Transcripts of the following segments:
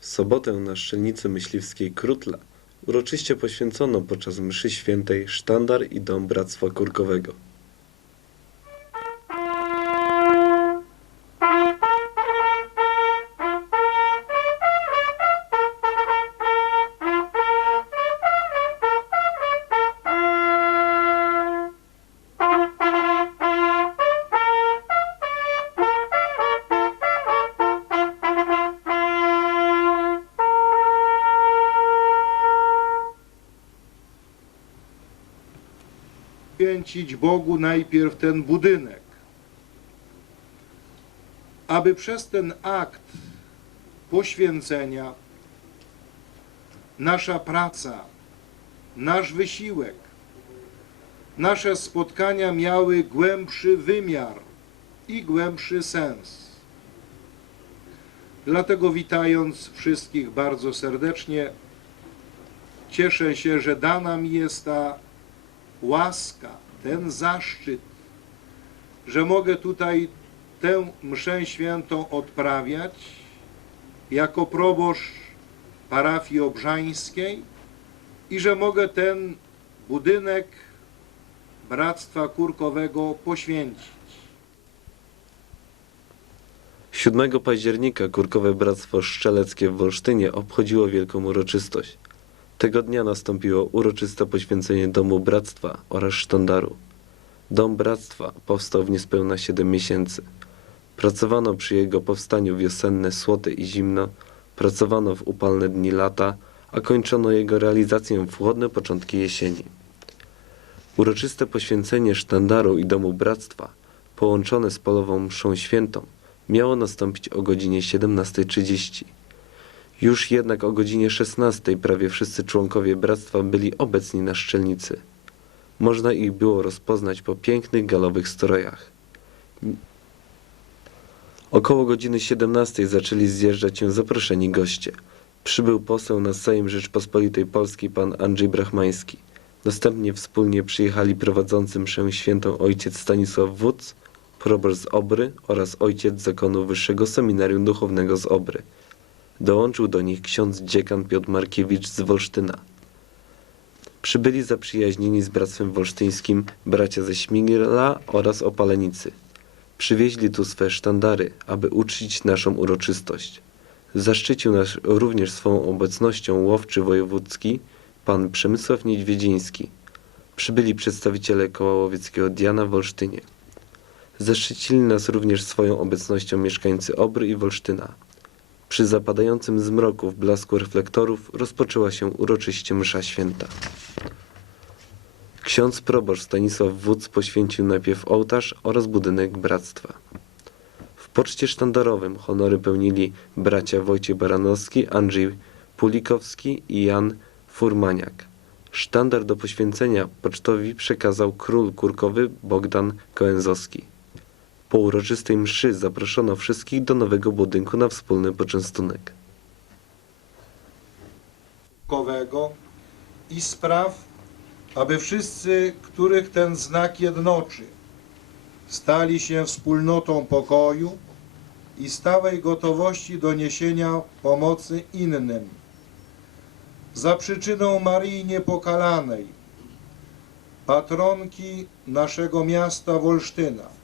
W sobotę na szczelnicy myśliwskiej Krutla uroczyście poświęcono podczas mszy świętej sztandar i dom Bractwa Kurkowego. Poświęcić Bogu najpierw ten budynek, aby przez ten akt poświęcenia nasza praca, nasz wysiłek, nasze spotkania miały głębszy wymiar i głębszy sens. Dlatego witając wszystkich bardzo serdecznie, cieszę się, że dana mi jest ta łaska, ten zaszczyt, że mogę tutaj tę mszę świętą odprawiać jako proboszcz parafii obrzańskiej i że mogę ten budynek Bractwa Kurkowego poświęcić. 7 października Kurkowe Bractwo Szczeleckie w Wolsztynie obchodziło wielką uroczystość. Tego dnia nastąpiło uroczyste poświęcenie Domu Bractwa oraz sztandaru. Dom Bractwa powstał w niespełna 7 miesięcy. Pracowano przy jego powstaniu wiosenne słoty i zimno, pracowano w upalne dni lata, a kończono jego realizację w chłodne początki jesieni. Uroczyste poświęcenie sztandaru i Domu Bractwa, połączone z polową mszą świętą, miało nastąpić o godzinie 17.30. Już jednak o godzinie 16 prawie wszyscy członkowie bractwa byli obecni na szczelnicy. Można ich było rozpoznać po pięknych galowych strojach. Około godziny 17 zaczęli zjeżdżać się zaproszeni goście. Przybył poseł na Sejm Rzeczpospolitej Polskiej pan Andrzej Brachmański. Następnie wspólnie przyjechali prowadzący mszę świętą ojciec Stanisław Wódz, proboszcz z Obry oraz ojciec zakonu Wyższego Seminarium Duchownego z Obry. Dołączył do nich ksiądz dziekan Piotr Markiewicz z Wolsztyna. Przybyli zaprzyjaźnieni z Bractwem Wolsztyńskim bracia ze Śmigla oraz Opalenicy. Przywieźli tu swe sztandary, aby uczcić naszą uroczystość. Zaszczycił nas również swą obecnością łowczy wojewódzki, pan Przemysław Niedźwiedziński. Przybyli przedstawiciele koła łowieckiego Diana w Wolsztynie. Zaszczycili nas również swoją obecnością mieszkańcy Obry i Wolsztyna. Przy zapadającym zmroku w blasku reflektorów rozpoczęła się uroczyście msza święta. Ksiądz proboszcz Stanisław Wódz poświęcił najpierw ołtarz oraz budynek bractwa. W poczcie sztandarowym honory pełnili bracia Wojciech Baranowski, Andrzej Pulikowski i Jan Furmaniak. Sztandar do poświęcenia pocztowi przekazał król kurkowy Bogdan Kołęzowski. Po uroczystej mszy zaproszono wszystkich do nowego budynku na wspólny poczęstunek. I spraw, aby wszyscy, których ten znak jednoczy, stali się wspólnotą pokoju i stałej gotowości do niesienia pomocy innym. Za przyczyną Marii Niepokalanej, patronki naszego miasta Wolsztyna,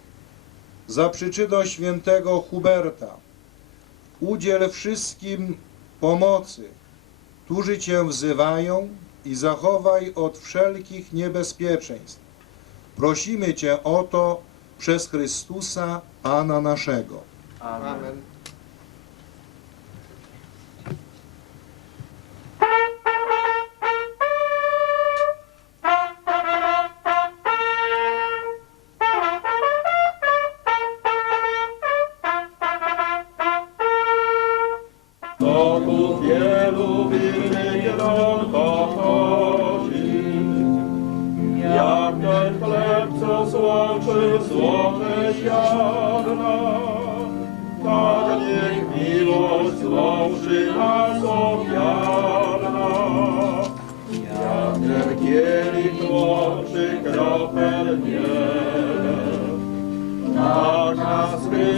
za przyczyną świętego Huberta, udziel wszystkim pomocy, którzy Cię wzywają i zachowaj od wszelkich niebezpieczeństw. Prosimy Cię o to przez Chrystusa, Pana naszego. Amen.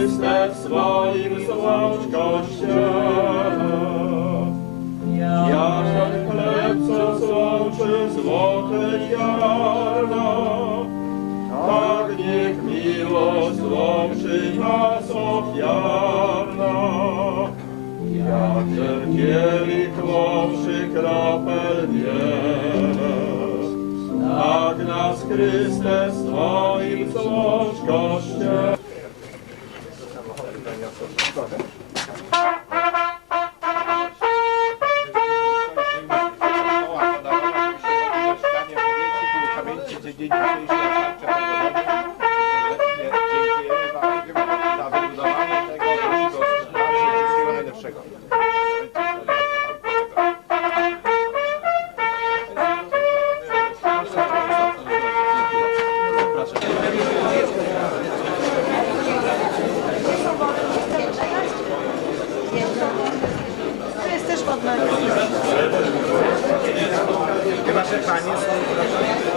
Chryste w swoim złoć kościele. Jak ten chleb, co złączy złote ziarno, tak niech miłość złączy nas ofiarna. Jak ten kielich łączy krapel wiele, tak nas Chryste swoim złoć kościele. Jest